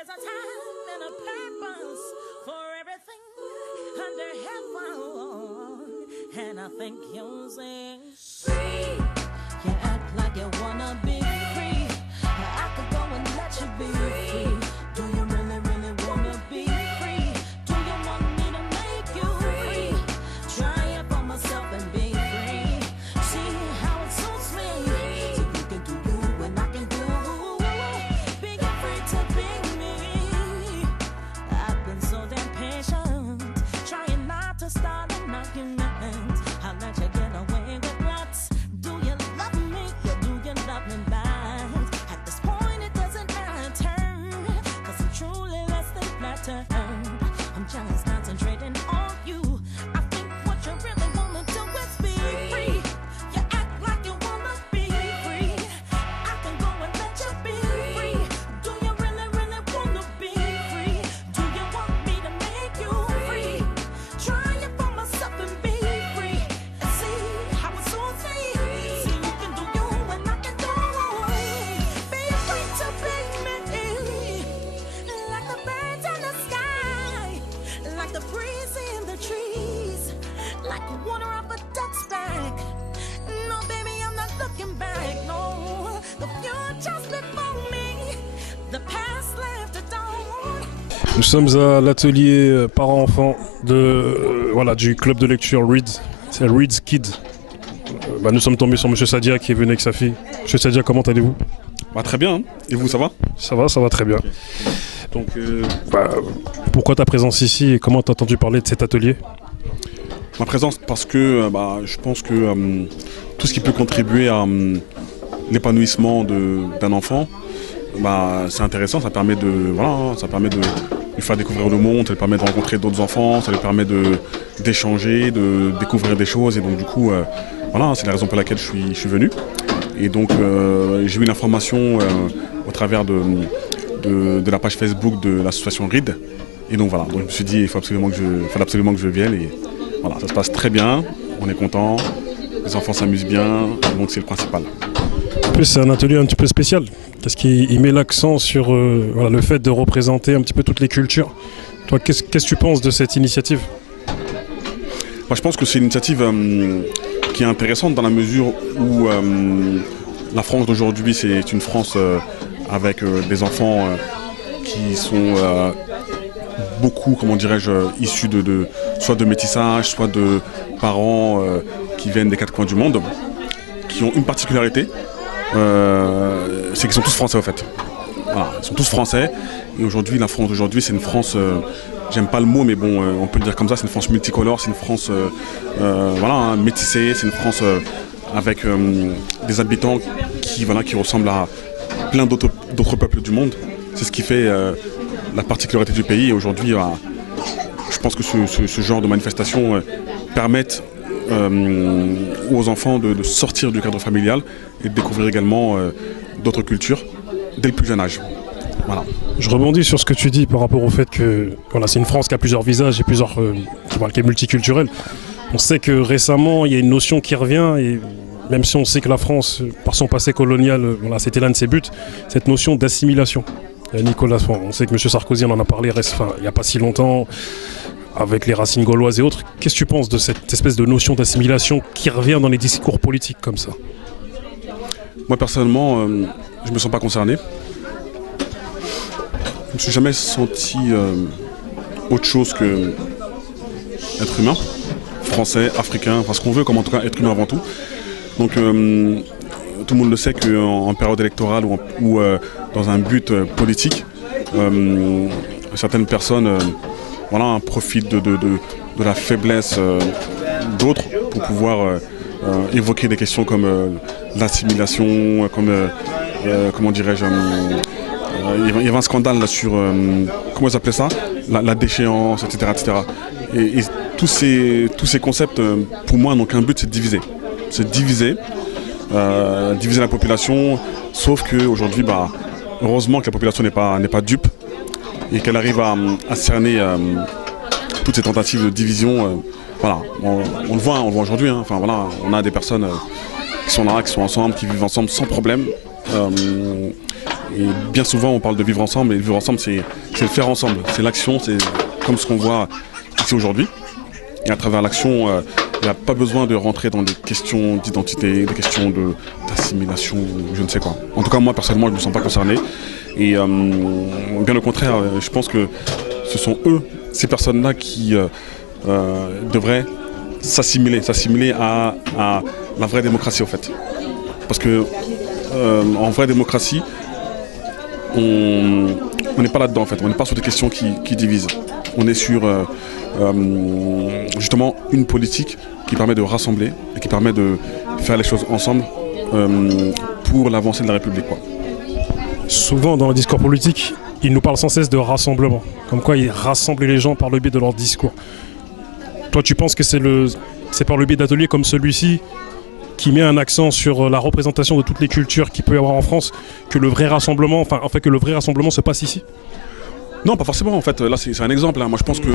there's a time and a purpose for everything under heaven. And I think you'll sing free. You act like you wanna be free. I could go and let you be free. Do you really, really wanna be free? Do you want me to make you free? Try it for myself and be free. See how it suits me. So you can do you and I can do. Being free to be me. I've been so damn patient, trying not to start an argument. I'll let you get away with that. Do you love me or do you love me back? At this point it doesn't matter, cause I'm truly less than flattered. I'm just concentrating on you. I think what you really wanna do is be free. You act like you wanna be free. I can go and let you be free. Do you really, really wanna be free? Do you want me to make you free? Try it for myself and be free. And see how it suits me. See you can do you and I can do. Be free to be me. Like the birds in the sky, like the breeze in the trees, like water off a duck's back. No, baby, I'm not looking back. No, the future's before me. The past left at dawn. Nous sommes à l'atelier parents-enfants du club de lecture Read. C'est Read's Kid. Nous sommes tombés sur Monsieur Sadia qui est venu avec sa fille. Monsieur Sadia, comment allez-vous? Très bien, hein. Et vous, ça va? Ça va très bien. Donc, pourquoi ta présence ici et comment tu as entendu parler de cet atelier? Ma présence parce que je pense que tout ce qui peut contribuer à l'épanouissement d'un enfant, c'est intéressant, ça permet de lui faire découvrir le monde, ça lui permet de rencontrer d'autres enfants, ça lui permet d'échanger, de découvrir des choses et donc du coup, c'est la raison pour laquelle je suis venu. Et donc j'ai eu l'information au travers de la page Facebook de l'association READ. Et donc voilà, donc je me suis dit il fallait absolument que je vienne et voilà, ça se passe très bien, on est content, les enfants s'amusent bien, donc c'est le principal. En plus c'est un atelier un petit peu spécial, parce qu'il met l'accent sur le fait de représenter un petit peu toutes les cultures. Toi, qu'est-ce que tu penses de cette initiative? Je pense que c'est une initiative qui est intéressante dans la mesure où la France d'aujourd'hui c'est une France avec des enfants qui sont beaucoup, issus soit de métissage, soit de parents qui viennent des quatre coins du monde, qui ont une particularité, c'est qu'ils sont tous français en fait. Voilà, ils sont tous français et aujourd'hui la France d'aujourd'hui c'est une France, j'aime pas le mot mais bon on peut le dire comme ça, c'est une France multicolore, c'est une France métissée, c'est une France avec des habitants qui ressemblent à plein d'autres peuples du monde. C'est ce qui fait la particularité du pays et aujourd'hui je pense que ce genre de manifestations permettent aux enfants de sortir du cadre familial et de découvrir également d'autres cultures dès le plus jeune âge. Voilà. Je rebondis sur ce que tu dis par rapport au fait que c'est une France qui a plusieurs visages et qui est multiculturelle. On sait que récemment il y a une notion qui revient et même si on sait que la France, par son passé colonial, c'était l'un de ses buts, cette notion d'assimilation. Nicolas, on sait que M. Sarkozy en a parlé il n'y a pas si longtemps, avec les racines gauloises et autres. Qu'est-ce que tu penses de cette espèce de notion d'assimilation qui revient dans les discours politiques comme ça? Moi personnellement, je ne me sens pas concerné. Je ne me suis jamais senti autre chose que être humain, français, africain, ce qu'on veut, comme en tout cas être humain avant tout. Donc tout le monde le sait qu'en période électorale ou dans un but politique, certaines personnes profitent de la faiblesse d'autres pour pouvoir évoquer des questions comme l'assimilation, comme il y avait un scandale là sur comment ils appelaient ça, la déchéance, etc. Et tous ces concepts pour moi n'ont qu'un but, c'est de diviser. C'est diviser la population, sauf qu'aujourd'hui, heureusement que la population n'est pas dupe et qu'elle arrive à cerner toutes ces tentatives de division. On le voit aujourd'hui, hein. On a des personnes qui sont là, qui sont ensemble, qui vivent ensemble sans problème. Et bien souvent, on parle de vivre ensemble, et vivre ensemble, c'est le faire ensemble. C'est l'action, c'est comme ce qu'on voit ici aujourd'hui. Et à travers l'action, il n'y a pas besoin de rentrer dans des questions d'identité, des questions d'assimilation, je ne sais quoi. En tout cas, moi, personnellement, je ne me sens pas concerné. Et bien au contraire, je pense que ce sont eux, ces personnes-là, qui devraient s'assimiler à la vraie démocratie, en fait. Parce que en vraie démocratie, on n'est pas là-dedans, en fait. On n'est pas sur des questions qui divisent. On est sur justement une politique qui permet de rassembler et qui permet de faire les choses ensemble pour l'avancée de la République, quoi. Souvent dans le discours politique, ils nous parlent sans cesse de rassemblement, comme quoi ils rassemblent les gens par le biais de leur discours. Toi, tu penses que c'est par le biais d'ateliers comme celui-ci qui met un accent sur la représentation de toutes les cultures qu'il peut y avoir en France que le vrai rassemblement, que le vrai rassemblement se passe ici? Non, pas forcément, en fait. Là, c'est un exemple, hein. Moi, je pense que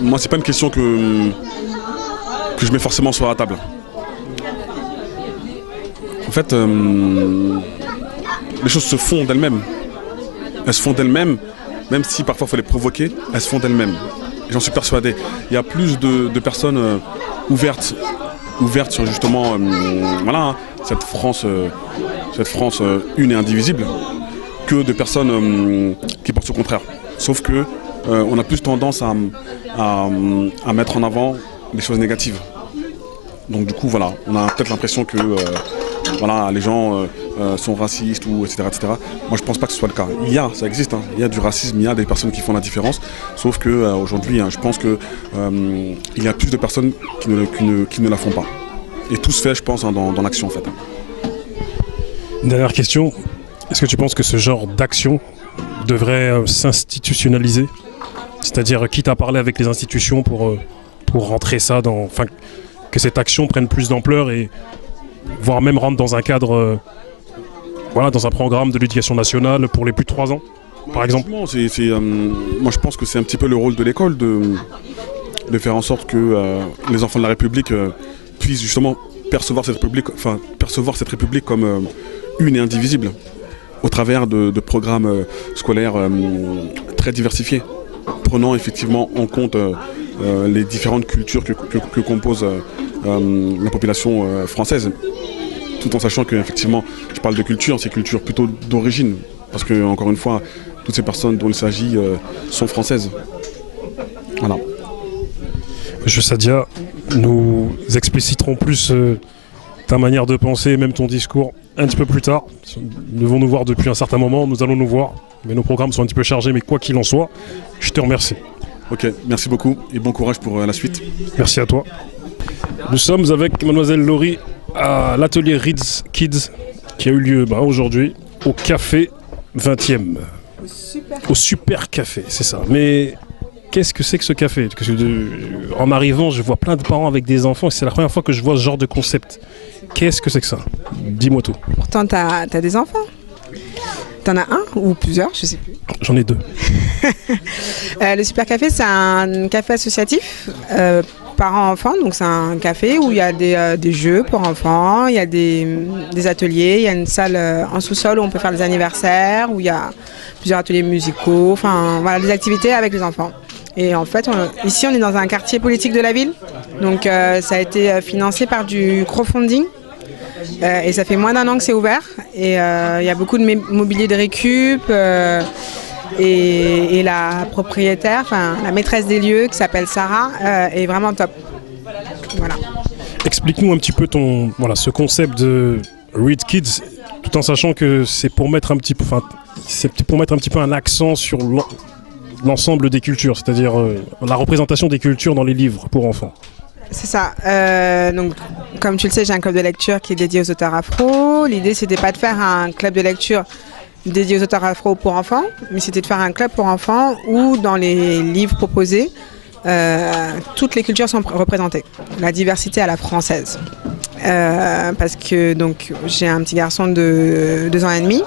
moi, c'est pas une question que je mets forcément sur la table. En fait, les choses se font d'elles-mêmes. Elles se font d'elles-mêmes, même si parfois il faut les provoquer, elles se font d'elles-mêmes. J'en suis persuadé. Il y a plus de personnes ouvertes sur justement voilà, cette France une et indivisible, que de personnes qui pensent au contraire. Sauf que on a plus tendance à mettre en avant les choses négatives. Donc du coup, voilà, on a peut-être l'impression que voilà, les gens sont racistes, ou etc., etc. Moi, je pense pas que ce soit le cas. Ça existe, hein. Il y a du racisme, il y a des personnes qui font la différence. Sauf que aujourd'hui, je pense que il y a plus de personnes qui ne la font pas. Et tout se fait, je pense, dans l'action, en fait. Dernière question. Est-ce que tu penses que ce genre d'action devrait s'institutionnaliser? C'est-à-dire, quitte à parler avec les institutions pour rentrer ça dans... Enfin, que cette action prenne plus d'ampleur et voire même rentre dans un cadre... voilà, dans un programme de l'éducation nationale pour les plus de 3 ans, par exemple. Moi, je pense que c'est un petit peu le rôle de l'école de faire en sorte que les enfants de la République puissent justement percevoir cette République comme une et indivisible, au travers de programmes scolaires très diversifiés, prenant effectivement en compte les différentes cultures que compose la population française. Tout en sachant qu'effectivement, je parle de culture, c'est culture plutôt d'origine. Parce que, encore une fois, toutes ces personnes dont il s'agit sont françaises. Voilà. Monsieur Sadia, nous expliciterons plus ta manière de penser et même ton discours un petit peu plus tard. Nous devons nous voir depuis un certain moment, nous allons nous voir. Mais nos programmes sont un petit peu chargés, mais quoi qu'il en soit, je te remercie. Ok, merci beaucoup et bon courage pour la suite. Merci à toi. Nous sommes avec mademoiselle Laurie à l'atelier Reads Kids qui a eu lieu aujourd'hui au café 20e. Au Super Café, c'est ça. Mais qu'est-ce que c'est que ce café? Parce que en arrivant, je vois plein de parents avec des enfants et c'est la première fois que je vois ce genre de concept. Qu'est-ce que c'est que ça? Dis-moi tout. Pourtant, t'as des enfants. T'en as un ou plusieurs, je sais plus. J'en ai 2. Le Super Café, c'est un café associatif parents-enfants. Donc c'est un café où il y a des jeux pour enfants, il y a des ateliers, il y a une salle en sous-sol où on peut faire des anniversaires, où il y a plusieurs ateliers musicaux, enfin voilà, des activités avec les enfants. Et en fait, ici on est dans un quartier politique de la ville. Donc ça a été financé par du crowdfunding. Et ça fait moins d'1 an que c'est ouvert et il y a beaucoup de mobilier de récup et la propriétaire, enfin la maîtresse des lieux qui s'appelle Sarah est vraiment top. Voilà. Explique-nous un petit peu ce concept de Read Kids, tout en sachant que c'est pour mettre un petit peu un accent sur l'ensemble des cultures, c'est-à-dire la représentation des cultures dans les livres pour enfants. C'est ça. Donc, comme tu le sais, j'ai un club de lecture qui est dédié aux auteurs afro. L'idée, c'était pas de faire un club de lecture dédié aux auteurs afro pour enfants, mais c'était de faire un club pour enfants où, dans les livres proposés, toutes les cultures sont représentées. La diversité à la française. Parce que donc, j'ai un petit garçon de 2 ans et demi.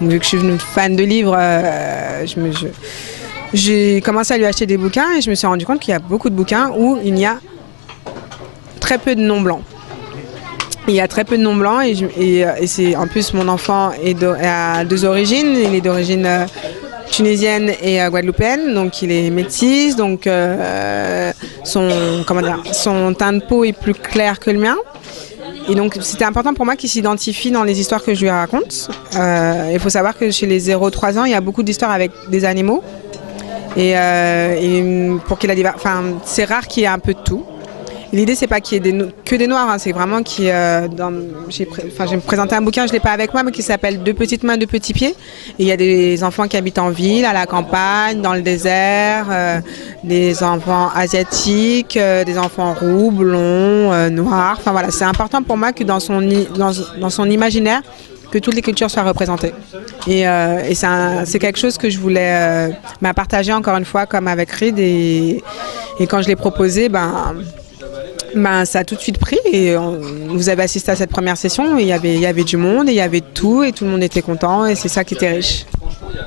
Donc, vu que je suis une fan de livres, j'ai commencé à lui acheter des bouquins et je me suis rendu compte qu'il y a beaucoup de bouquins où il y a très peu de noms blancs. Il y a très peu de noms blancs et c'est en plus mon enfant a deux origines. Il est d'origine tunisienne et guadeloupéenne, donc il est métis, donc son teint de peau est plus clair que le mien. Et donc c'était important pour moi qu'il s'identifie dans les histoires que je lui raconte. Il faut savoir que chez les 0-3 ans, il y a beaucoup d'histoires avec des animaux. Et pour qu'il ait c'est rare qu'il y ait un peu de tout. L'idée, c'est pas qu'il y ait que des noirs, hein, c'est vraiment qu'il j'ai présenté un bouquin, je l'ai pas avec moi, mais qui s'appelle Deux petites mains, deux petits pieds. Et il y a des enfants qui habitent en ville, à la campagne, dans le désert, des enfants asiatiques, des enfants roux, blonds, noirs. Enfin voilà, c'est important pour moi que dans son imaginaire, que toutes les cultures soient représentées. Et c'est quelque chose que je voulais partager encore une fois, comme avec Reed. Et quand je l'ai proposé, ça a tout de suite pris et vous avez assisté à cette première session et il y avait du monde et il y avait tout et tout le monde était content et c'est ça qui était riche.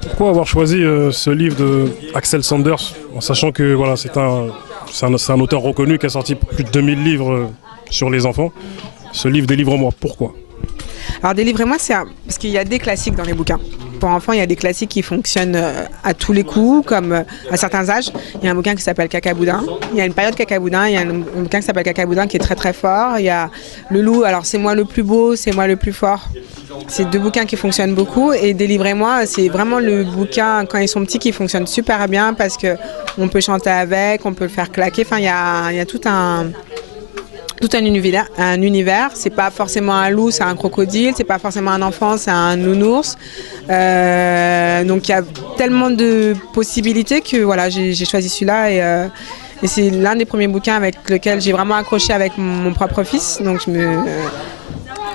Pourquoi avoir choisi ce livre de Axel Sanders, en sachant que voilà, c'est un auteur reconnu qui a sorti plus de 2000 livres sur les enfants. Ce livre, Délivre-moi, pourquoi? Alors Délivrez-moi, parce qu'il y a des classiques dans les bouquins. Pour enfants, il y a des classiques qui fonctionnent à tous les coups, comme à certains âges. Il y a un bouquin qui s'appelle Cacaboudin. Il y a une période Cacaboudin, il y a un bouquin qui s'appelle Cacaboudin qui est très très fort. Il y a Le Loup, alors c'est moi le plus beau, c'est moi le plus fort. C'est deux bouquins qui fonctionnent beaucoup. Et Délivrez-moi, c'est vraiment le bouquin, quand ils sont petits, qui fonctionne super bien parce qu'on peut chanter avec, on peut le faire claquer. Enfin, il y a tout un univers. C'est pas forcément un loup, c'est un crocodile, c'est pas forcément un enfant, c'est un nounours. Donc il y a tellement de possibilités que voilà, j'ai choisi celui-là et c'est l'un des premiers bouquins avec lequel j'ai vraiment accroché avec mon propre fils. Donc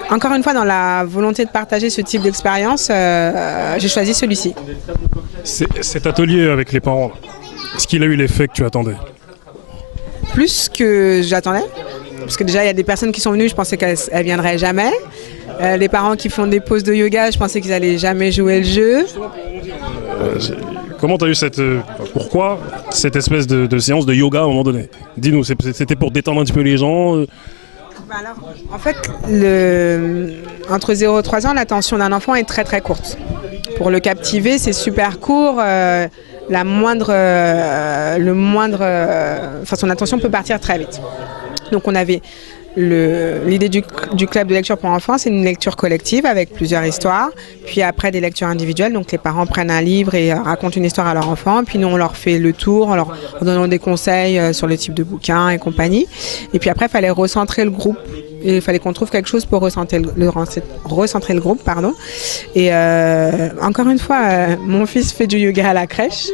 encore une fois, dans la volonté de partager ce type d'expérience, j'ai choisi celui-ci. Cet atelier avec les parents, est-ce qu'il a eu l'effet que tu attendais? Plus que j'attendais. Parce que déjà, il y a des personnes qui sont venues, je pensais qu'elles ne viendraient jamais. Les parents qui font des pauses de yoga, je pensais qu'ils n'allaient jamais jouer le jeu. Comment tu as eu pourquoi cette espèce de séance de yoga à un moment donné? Dis-nous, c'était pour détendre un petit peu les gens Alors, en fait, entre 0 et 3 ans, l'attention d'un enfant est très très courte. Pour le captiver, c'est super court. Son attention peut partir très vite. Donc on avait l'idée du club de lecture pour enfants, c'est une lecture collective avec plusieurs histoires, puis après des lectures individuelles, donc les parents prennent un livre et racontent une histoire à leur enfant, puis nous on leur fait le tour en leur donnant des conseils sur le type de bouquin et compagnie, et puis après il fallait recentrer le groupe. Et il fallait qu'on trouve quelque chose pour recentrer le groupe, pardon. Et encore une fois, mon fils fait du yoga à la crèche.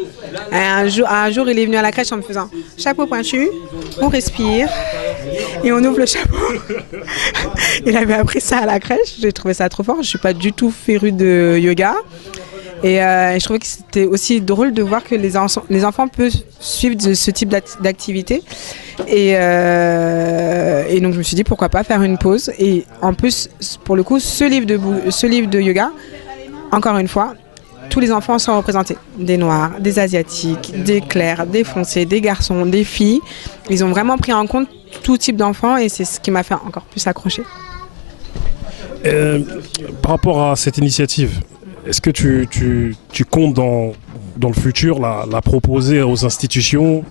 Un jour, il est venu à la crèche en me faisant chapeau pointu, on respire et on ouvre le chapeau. Il avait appris ça à la crèche. J'ai trouvé ça trop fort. Je suis pas du tout férue de yoga. Et je trouvais que c'était aussi drôle de voir que les enfants peuvent suivre ce type d'activité. Et donc je me suis dit pourquoi pas faire une pause. Et en plus, pour le coup, ce livre de yoga, encore une fois, tous les enfants sont représentés. Des noirs, des asiatiques, des clairs, des foncés, des garçons, des filles. Ils ont vraiment pris en compte tout type d'enfants et c'est ce qui m'a fait encore plus accrocher. Par rapport à cette initiative, est-ce que tu comptes dans le futur la proposer aux institutions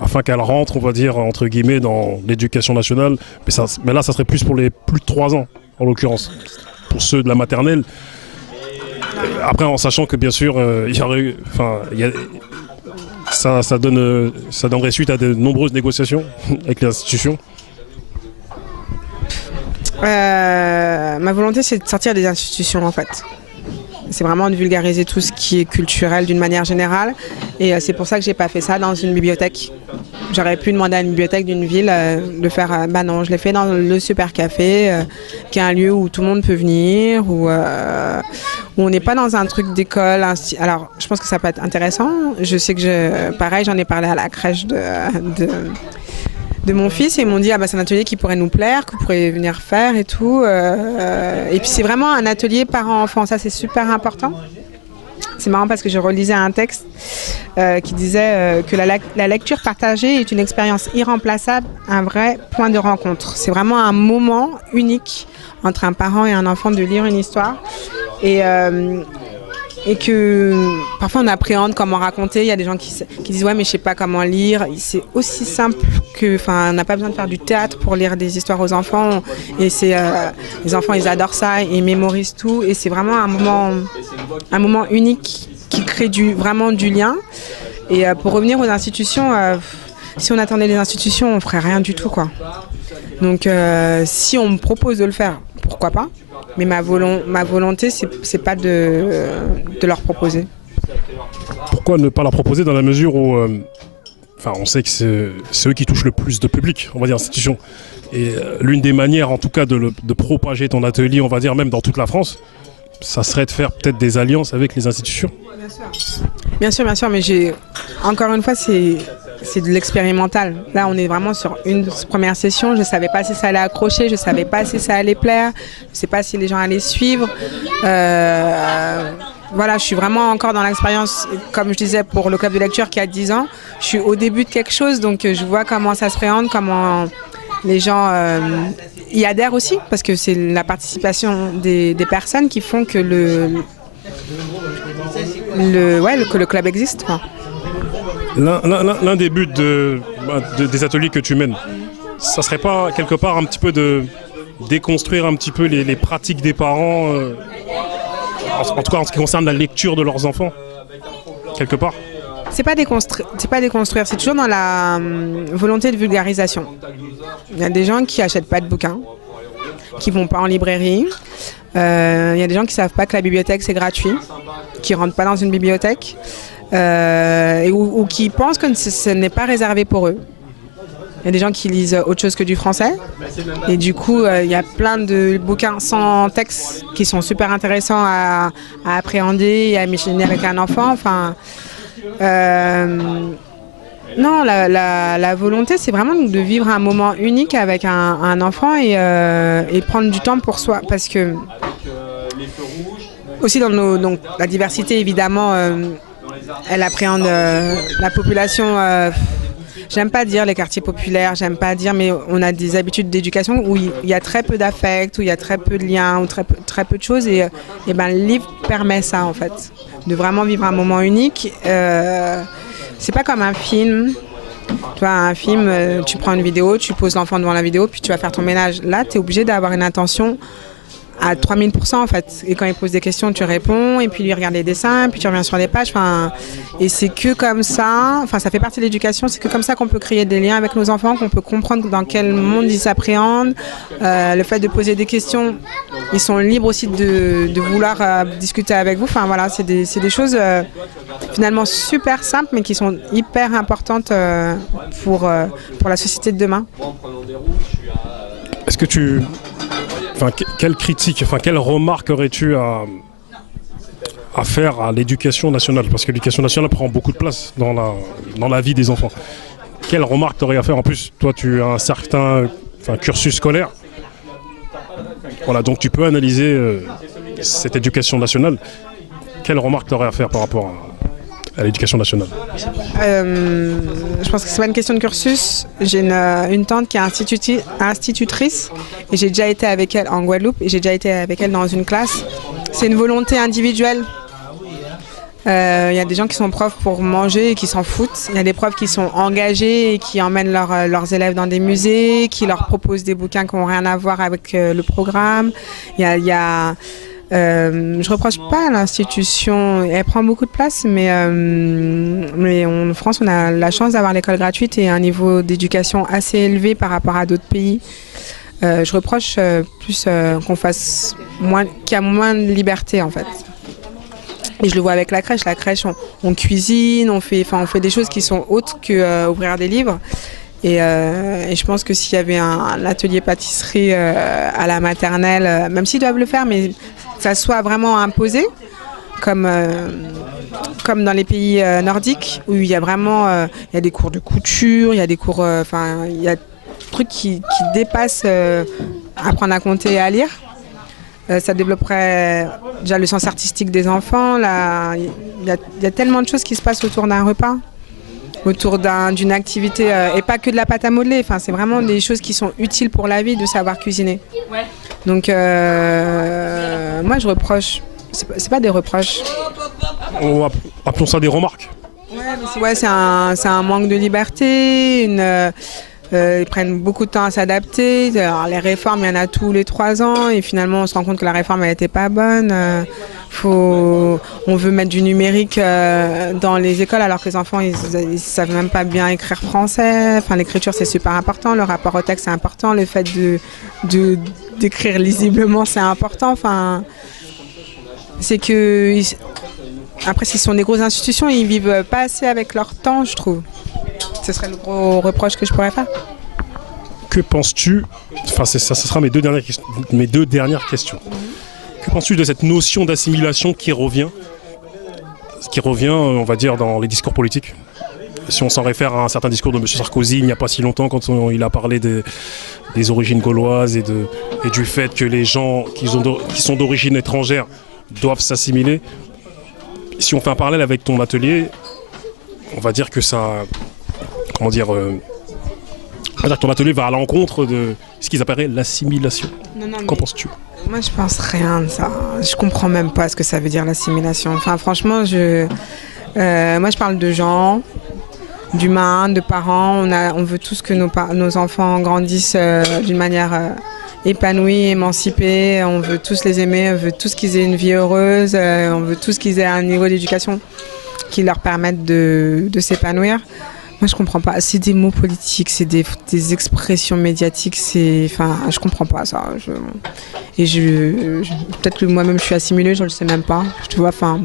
afin qu'elle rentre, on va dire, entre guillemets, dans l'éducation nationale? Mais là, ça serait plus pour les plus de 3 ans, en l'occurrence, pour ceux de la maternelle. Après, en sachant que, bien sûr, ça donnerait suite à de nombreuses négociations avec les institutions. Ma volonté, c'est de sortir des institutions, en fait. C'est vraiment de vulgariser tout ce qui est culturel d'une manière générale. Et c'est pour ça que j'ai pas fait ça dans une bibliothèque. J'aurais pu demander à une bibliothèque d'une ville de faire... non, je l'ai fait dans le Super Café, qui est un lieu où tout le monde peut venir, où on n'est pas dans un truc d'école. Alors, je pense que ça peut être intéressant. Je sais que, pareil, j'en ai parlé à la crèche de mon fils et ils m'ont dit c'est un atelier qui pourrait nous plaire, que vous pourriez venir faire et tout. Et puis c'est vraiment un atelier parents-enfants, ça c'est super important. c'est marrant parce que je relisais un texte qui disait que la lecture partagée est une expérience irremplaçable, un vrai point de rencontre. C'est vraiment un moment unique entre un parent et un enfant de lire une histoire. Et que parfois on appréhende comment raconter. Il y a des gens qui disent ouais mais je sais pas comment lire. C'est aussi simple que, on n'a pas besoin de faire du théâtre pour lire des histoires aux enfants. Et les enfants ils adorent ça, ils mémorisent tout. Et c'est vraiment un moment unique qui crée vraiment du lien. Et pour revenir aux institutions, si on attendait les institutions, on ferait rien du tout quoi. Donc si on me propose de le faire, pourquoi pas? Mais ma volonté, c'est pas de leur proposer. Pourquoi ne pas leur proposer dans la mesure où, on sait que c'est eux qui touchent le plus de public, on va dire, institution. Et l'une des manières, en tout cas, de propager ton atelier, on va dire même dans toute la France, ça serait de faire peut-être des alliances avec les institutions. Bien sûr, mais encore une fois, c'est de l'expérimental. Là, on est vraiment sur une première session. Je ne savais pas si ça allait accrocher, je ne savais pas si ça allait plaire, je ne sais pas si les gens allaient suivre. Voilà, je suis vraiment encore dans l'expérience, comme je disais, pour le club de lecture qui a 10 ans. Je suis au début de quelque chose, donc je vois comment ça se préhende, comment les gens y adhèrent aussi, parce que c'est la participation des personnes qui font que que le club existe. L'un des buts des ateliers que tu mènes, ça serait pas quelque part un petit peu de déconstruire un petit peu les pratiques des parents, en tout cas en ce qui concerne la lecture de leurs enfants, quelque part? C'est pas déconstruire, c'est toujours dans la volonté de vulgarisation. Il y a des gens qui achètent pas de bouquins, qui vont pas en librairie. Il y a des gens qui savent pas que la bibliothèque c'est gratuit, qui rentrent pas dans une bibliothèque. Ou qui pensent que ce n'est pas réservé pour eux. Il y a des gens qui lisent autre chose que du français. Et du coup, il y a plein de bouquins sans texte qui sont super intéressants à appréhender et à imaginer avec un enfant. Non, la volonté, c'est vraiment de vivre un moment unique avec un enfant et prendre du temps pour soi. Parce que, aussi dans donc, la diversité, évidemment, elle appréhende la population. J'aime pas dire les quartiers populaires, j'aime pas dire, mais on a des habitudes d'éducation où il y a très peu d'affect, où il y a très peu de liens, ou très peu de choses. Et le livre permet ça, en fait, de vraiment vivre un moment unique. C'est pas comme un film. Tu vois, un film, tu prends une vidéo, tu poses l'enfant devant la vidéo, puis tu vas faire ton ménage. Là, tu es obligé d'avoir une attention à 3000% en fait. Et quand il pose des questions, tu réponds, et puis lui regarde les dessins, puis tu reviens sur les pages. Et c'est que comme ça, ça fait partie de l'éducation, c'est que comme ça qu'on peut créer des liens avec nos enfants, qu'on peut comprendre dans quel monde ils s'appréhendent. Le fait de poser des questions, ils sont libres aussi de vouloir discuter avec vous. Voilà, c'est des choses finalement super simples, mais qui sont hyper importantes pour la société de demain. Est-ce que quelle critique, quelle remarque aurais-tu à faire à l'éducation nationale? Parce que l'éducation nationale prend beaucoup de place dans la vie des enfants. Quelle remarque t'aurais à faire? En plus, toi, tu as un certain cursus scolaire. Voilà, donc tu peux analyser cette éducation nationale. Quelle remarque t'aurais à faire par rapport à l'éducation nationale? Je pense que c'est pas une question de cursus. J'ai une tante qui est institutrice et j'ai déjà été avec elle en Guadeloupe et j'ai déjà été avec elle dans une classe. C'est une volonté individuelle. Il y a des gens qui sont profs pour manger et qui s'en foutent. Il y a des profs qui sont engagés et qui emmènent leurs élèves dans des musées, qui leur proposent des bouquins qui n'ont rien à voir avec le programme. Je reproche pas à l'institution, elle prend beaucoup de place, mais en France, on a la chance d'avoir l'école gratuite et un niveau d'éducation assez élevé par rapport à d'autres pays. Je reproche plus qu'on fasse qu'il y a moins de liberté en fait. Et je le vois avec la crèche. La crèche, on cuisine, on fait des choses qui sont autres qu'ouvrir des livres. Et je pense que s'il y avait un atelier pâtisserie à la maternelle, même s'ils doivent le faire, mais ça soit vraiment imposé, comme dans les pays nordiques, où il y a vraiment il y a des cours de couture, il y a des cours, il y a des trucs qui dépassent apprendre à compter et à lire. Ça développerait déjà le sens artistique des enfants. Il y a tellement de choses qui se passent autour d'un repas, autour d'une activité, et pas que de la pâte à modeler. Enfin, c'est vraiment des choses qui sont utiles pour la vie de savoir cuisiner. Ouais. Donc, moi, je reproche. C'est pas des reproches. Appelons ça des remarques. Ouais, c'est un manque de liberté. Ils prennent beaucoup de temps à s'adapter. Alors, les réformes, il y en a tous les 3 ans. Et finalement, on se rend compte que la réforme, elle n'était pas bonne. On veut mettre du numérique dans les écoles alors que les enfants, ils savent même pas bien écrire français. Enfin, l'écriture, c'est super important. Le rapport au texte, c'est important. Le fait d'écrire lisiblement, c'est important. Enfin, c'est que... Après, s'ils sont des grosses institutions, ils vivent pas assez avec leur temps, je trouve. Ce serait le gros reproche que je pourrais faire. Que penses-tu, enfin ce sera mes deux dernières questions. Que penses-tu de cette notion d'assimilation qui revient, on va dire, dans les discours politiques? Si on s'en réfère à un certain discours de M. Sarkozy il n'y a pas si longtemps, quand il a parlé des origines gauloises et du fait que les gens qui sont d'origine étrangère doivent s'assimiler. Si on fait un parallèle avec ton atelier, on va dire que ça... Comment dire ton atelier va à l'encontre de ce qu'ils appelleraient l'assimilation. Qu'en penses-tu? Moi, je pense rien de ça. Je comprends même pas ce que ça veut dire l'assimilation. Enfin, franchement, moi, je parle de gens, d'humains, de parents. On veut tous que nos enfants grandissent d'une manière épanouie, émancipée. On veut tous les aimer, on veut tous qu'ils aient une vie heureuse, on veut tous qu'ils aient un niveau d'éducation qui leur permette de s'épanouir. Moi, je comprends pas. C'est des mots politiques, c'est des expressions médiatiques. Enfin, je comprends pas ça. Peut-être que moi-même, je suis assimilée, je le sais même pas. Tu vois, enfin,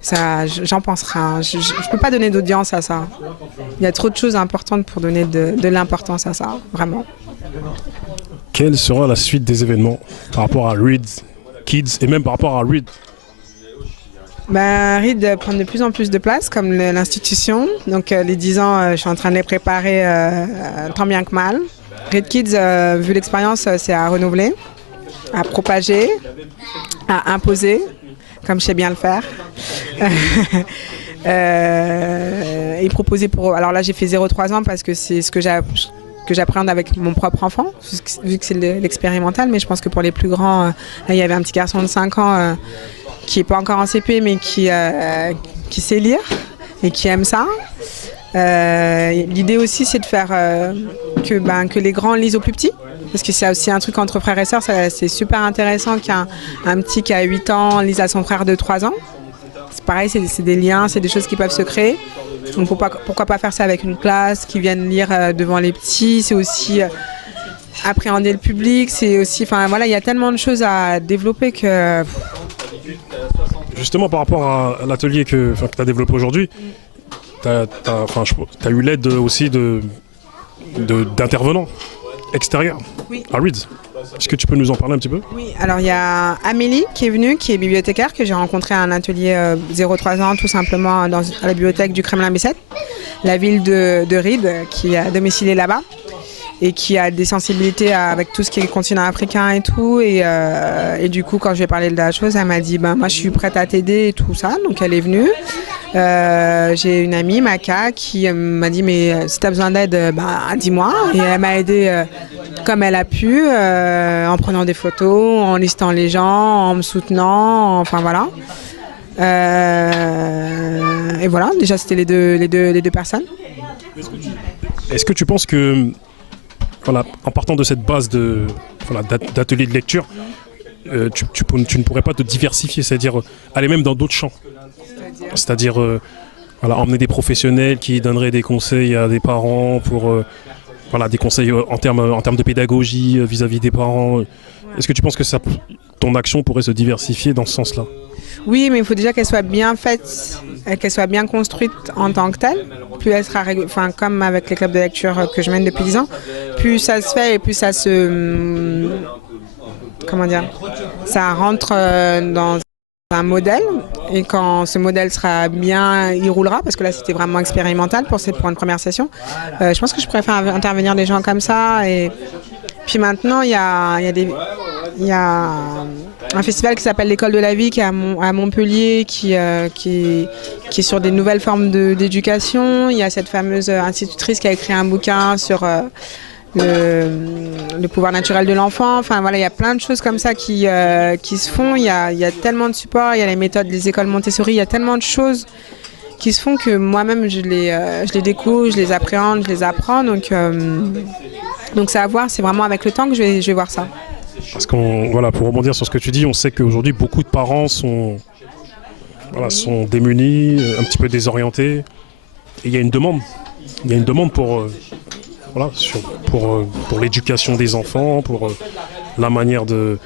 ça, j'en pense rien. Je peux pas donner d'audience à ça. Il y a trop de choses importantes pour donner de l'importance à ça, vraiment. Quelle sera la suite des événements par rapport à Read Kids et même par rapport à Read? Read prend de plus en plus de place comme l'institution. Donc les 10 ans, je suis en train de les préparer tant bien que mal. Read Kids, vu l'expérience, c'est à renouveler, à propager, à imposer, comme je sais bien le faire. Et proposer pour... Alors là, j'ai fait 0-3 ans parce que c'est ce que j'appréhende avec mon propre enfant, vu que c'est l'expérimental. Mais je pense que pour les plus grands, là, il y avait un petit garçon de 5 ans qui n'est pas encore en CP, mais qui sait lire et qui aime ça. L'idée aussi, c'est de faire que les grands lisent aux plus petits. Parce que c'est aussi un truc entre frères et sœurs, c'est super intéressant qu'un petit qui a 8 ans lise à son frère de 3 ans. C'est pareil, c'est des liens, c'est des choses qui peuvent se créer. Donc pourquoi pas faire ça avec une classe qui vienne lire devant les petits. C'est aussi appréhender le public, c'est aussi... Enfin voilà, il y a tellement de choses à développer que... Justement, par rapport à l'atelier que tu as développé aujourd'hui, tu as eu l'aide aussi d'intervenants extérieurs à Read. Est-ce que tu peux nous en parler un petit peu? Oui, alors il y a Amélie qui est venue, qui est bibliothécaire, que j'ai rencontrée à un atelier 0-3 ans, tout simplement à la bibliothèque du Kremlin-Bicêtre, la ville de Read, qui a domicilié là-bas et qui a des sensibilités avec tout ce qui est continent africain et tout. Et du coup, quand je lui ai parlé de la chose, elle m'a dit moi je suis prête à t'aider et tout ça. Donc elle est venue. J'ai une amie, Maka, qui m'a dit mais si tu as besoin d'aide, dis-moi. Et elle m'a aidée comme elle a pu, en prenant des photos, en listant les gens, en me soutenant, enfin voilà. Et voilà, déjà c'était les deux personnes. Est-ce que tu penses que, voilà, en partant de cette base d'atelier de lecture, tu ne pourrais pas te diversifier, c'est-à-dire aller même dans d'autres champs, c'est-à-dire emmener des professionnels qui donneraient des conseils à des parents pour des conseils en termes de pédagogie vis-à-vis des parents. Est-ce que tu penses que ton action pourrait se diversifier dans ce sens-là? Oui, mais il faut déjà qu'elle soit bien faite, qu'elle soit bien construite en tant que telle. Plus elle sera, comme avec les clubs de lecture que je mène depuis 10 ans, plus ça se fait et plus ça se... ça rentre dans un modèle. Et quand ce modèle sera bien, il roulera, parce que là c'était vraiment expérimental pour une première session. Je pense que je pourrais faire intervenir des gens comme ça. Et puis maintenant, il y a Il y a un festival qui s'appelle l'École de la vie qui est à Montpellier, qui est sur des nouvelles formes d'éducation. Il y a cette fameuse institutrice qui a écrit un bouquin sur le pouvoir naturel de l'enfant. Enfin voilà, il y a plein de choses comme ça qui se font. Il y a tellement de supports, il y a les méthodes des écoles Montessori, il y a tellement de choses qui se font que moi-même je les découvre, je les appréhende, je les apprends. Donc c'est à voir, c'est vraiment avec le temps que je vais voir ça. Parce voilà, pour rebondir sur ce que tu dis, on sait qu'aujourd'hui beaucoup de parents sont démunis, un petit peu désorientés. Et il y a une demande. Il y a une demande pour l'éducation des enfants, pour la manière de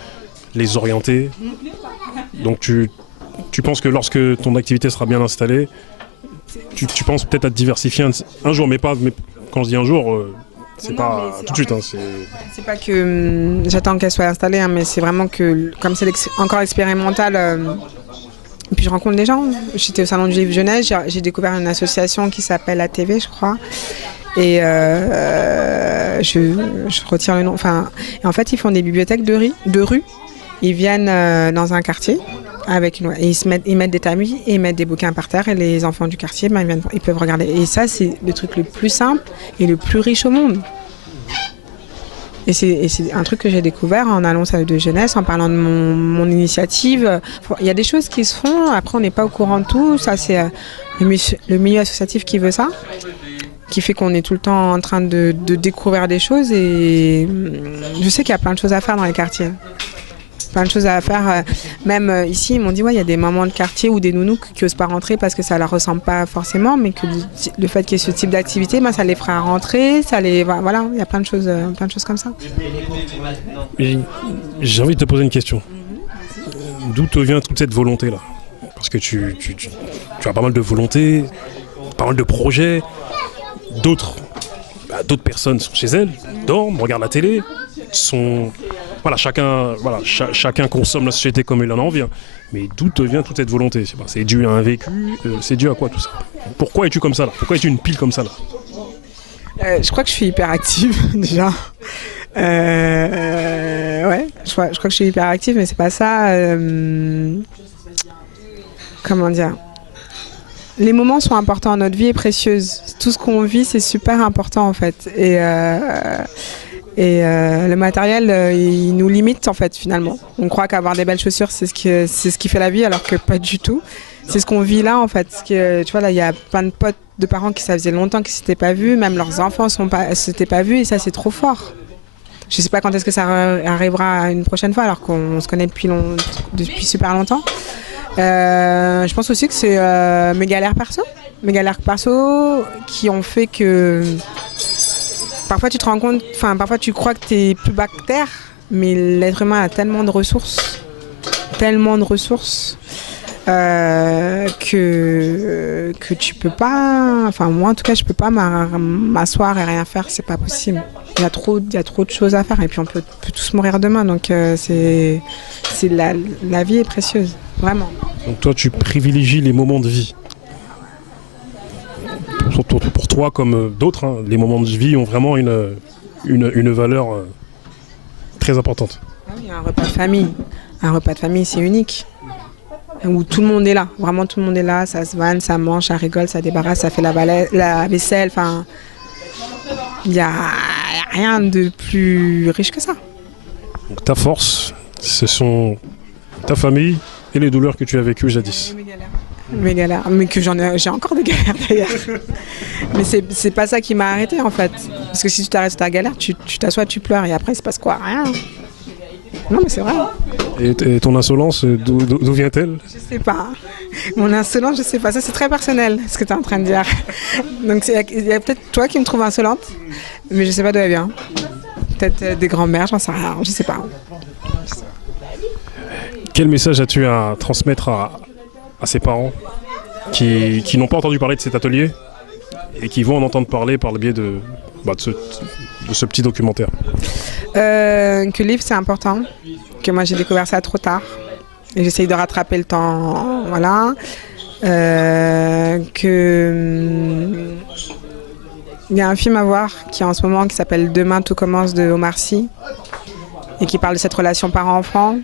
les orienter. Donc tu penses que lorsque ton activité sera bien installée, tu penses peut-être à te diversifier un jour, mais quand je dis un jour, c'est pas tout de suite. Hein, c'est pas que j'attends qu'elle soit installée, hein, mais c'est vraiment que comme c'est encore expérimental, et puis je rencontre des gens. J'étais au Salon du Livre Jeunesse, j'ai découvert une association qui s'appelle ATV, je crois. Et je retire le nom. Enfin, en fait, ils font des bibliothèques de rue. Ils viennent dans un quartier et ils mettent des tamis et ils mettent des bouquins par terre et les enfants du quartier, ils peuvent regarder. Et ça, c'est le truc le plus simple et le plus riche au monde. Et c'est un truc que j'ai découvert en allant au Salon de jeunesse, en parlant de mon initiative. Il y a des choses qui se font. Après, on n'est pas au courant de tout. Ça, c'est le milieu associatif qui veut ça, qui fait qu'on est tout le temps en train de découvrir des choses. Et je sais qu'il y a plein de choses à faire dans les quartiers. Plein de choses à faire. Même ici, ils m'ont dit, ouais, il y a des mamans de quartier ou des nounous qui n'osent pas rentrer parce que ça ne leur ressemble pas forcément, mais que le fait qu'il y ait ce type d'activité, ça les fera rentrer. Voilà, il y a plein de choses comme ça. Et j'ai envie de te poser une question. D'où te vient toute cette volonté-là? Parce que tu as pas mal de volontés, pas mal de projets. D'autres personnes sont chez elles, dorment, regardent la télé, chacun consomme la société comme il en envie. Mais d'où te vient toute cette volonté? C'est dû à un vécu, c'est dû à quoi tout ça? Pourquoi es-tu comme ça là? Pourquoi es-tu une pile comme ça là? Je crois que je suis hyper active déjà. Je crois que je suis hyper active, mais c'est pas ça. Comment dire? Les moments sont importants, notre vie est précieuse. Tout ce qu'on vit, c'est super important en fait. Et le matériel, il nous limite en fait finalement. On croit qu'avoir des belles chaussures, c'est ce qui fait la vie, alors que pas du tout. C'est ce qu'on vit là en fait. Tu vois là, il y a plein de potes de parents qui ça faisait longtemps qu'ils ne s'étaient pas vus, même leurs enfants ne s'étaient pas vus, et ça c'est trop fort. Je ne sais pas quand est-ce que ça arrivera une prochaine fois, alors qu'on se connaît depuis super longtemps. Je pense aussi que c'est mes galères perso qui ont fait que parfois tu te rends compte, parfois tu crois que tu es plus bas que terre, mais l'être humain a tellement de ressources que tu peux pas, moi en tout cas je peux pas m'asseoir et rien faire, c'est pas possible. Il y a trop de choses à faire et puis on peut tous mourir demain, donc la vie est précieuse, vraiment. Donc toi tu privilégies les moments de vie. Pour toi comme d'autres, hein, les moments de vie ont vraiment une valeur très importante. Ah oui, un repas de famille c'est unique. Où tout le monde est là, vraiment tout le monde est là, ça se vanne, ça mange, ça rigole, ça débarrasse, ça fait la vaisselle, il n'y a rien de plus riche que ça. Donc ta force, ce sont ta famille et les douleurs que tu as vécues jadis. Mes galères, mais que j'ai encore des galères d'ailleurs. Mais c'est pas ça qui m'a arrêtée en fait. Parce que si tu t'arrêtes ta galère, tu t'assois, tu pleures et après il se passe quoi? Rien. Non mais c'est vrai. Et ton insolence, d'où vient-elle? Je sais pas. Mon insolence, je sais pas. Ça c'est très personnel ce que tu es en train de dire. Donc il y a peut-être toi qui me trouves insolente, mais je sais pas d'où elle vient. Peut-être des grands-mères, j'en sais rien, je sais pas. Quel message as-tu à transmettre à ces parents qui n'ont pas entendu parler de cet atelier et qui vont en entendre parler par le biais de ce petit documentaire? Que le livre c'est important, que moi j'ai découvert ça trop tard et j'essaye de rattraper le temps, voilà. Il y a un film à voir qui en ce moment qui s'appelle Demain tout commence de Omar Sy et qui parle de cette relation parent-enfant.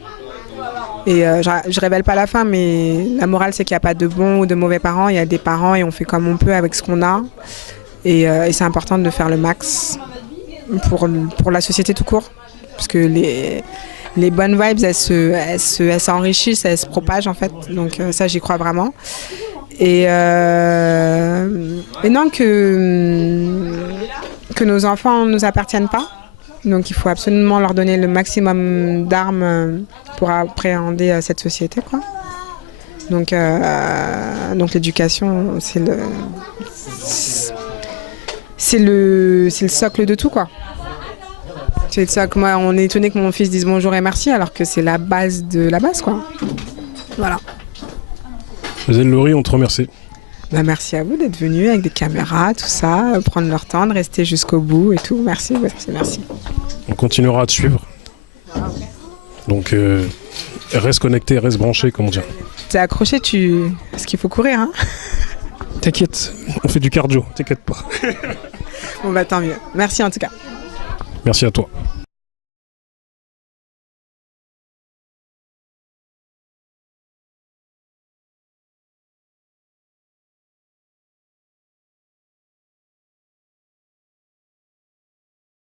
Et je révèle pas la fin, mais la morale, c'est qu'il n'y a pas de bons ou de mauvais parents. Il y a des parents et on fait comme on peut avec ce qu'on a. Et c'est important de faire le max pour la société tout court. Parce que les bonnes vibes, elles s'enrichissent, elles se propagent en fait. Donc ça, j'y crois vraiment. Et non, que nos enfants ne nous appartiennent pas. Donc il faut absolument leur donner le maximum d'armes pour appréhender cette société, quoi. Donc l'éducation, c'est le socle de tout, quoi. C'est ça que moi, on est étonné que mon fils dise bonjour et merci, alors que c'est la base de la base, quoi. Voilà. Mademoiselle Laurie, on te remercie. Bah, merci à vous d'être venus avec des caméras, tout ça, prendre leur temps, de rester jusqu'au bout et tout. Merci, merci. On continuera à te suivre. Donc, reste connecté, reste branché, comme on dit. T'es accroché, Est-ce qu'il faut courir, hein? T'inquiète, on fait du cardio, t'inquiète pas. Bon bah tant mieux. Merci en tout cas. Merci à toi.